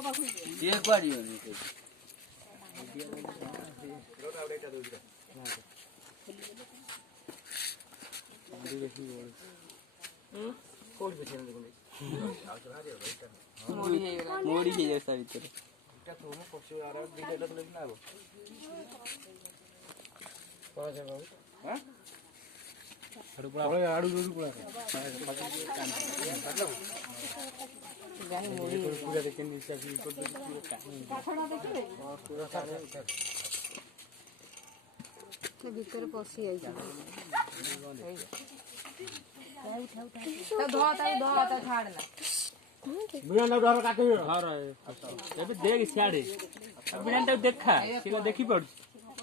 ये पाड़ी होनी से कोल पे चलने को मोड़ी के जैसा भीतर क्या तो मैं पक्षी आ रहा है दिल तो लेकिन आगो कौन है बाबू हां आड़ू पूरा गाय मोड़ी पूरा देखे नीचे की को काखड़ा देखिए पूरा सारे तो भीतर पसी आई तो धोता छाड़ना बिना न डर काटे घर ଏବେ देख छाड़े बिना तो देखा सिला देखि पड़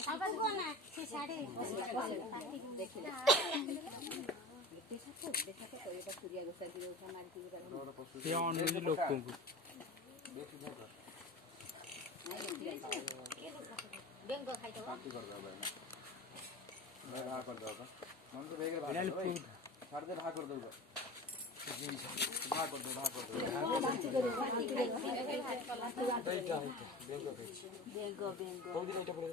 आवाज कोना से छाड़े देखिला देखा तो एटा सूर्या गोसा दिरो उठा मार के से ऑनली लोग को बेंगो खाइ तो पार्टी कर दो मैं भाग कर दो मन तो बेगर भाग छाड़ दे भाग कर दो भाग कर दो बेंगो कोन दिन एटा पड़े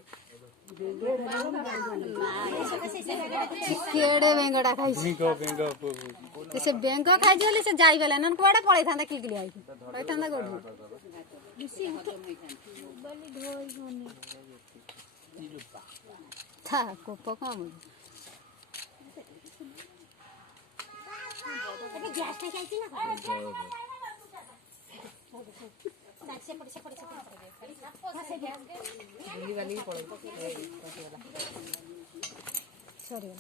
केड़े बेंगोडा खाइ बेंगो से बेंगो खाइ जले से जाई गेला नन कोडा पळै थांदा किलकिली आई पळै थांदा गोडी बिसी बली ढोई होनी था कोप काम अबे गैस पे खाइ छी ना से पड़े दिल्ली वाली पड़े सॉरी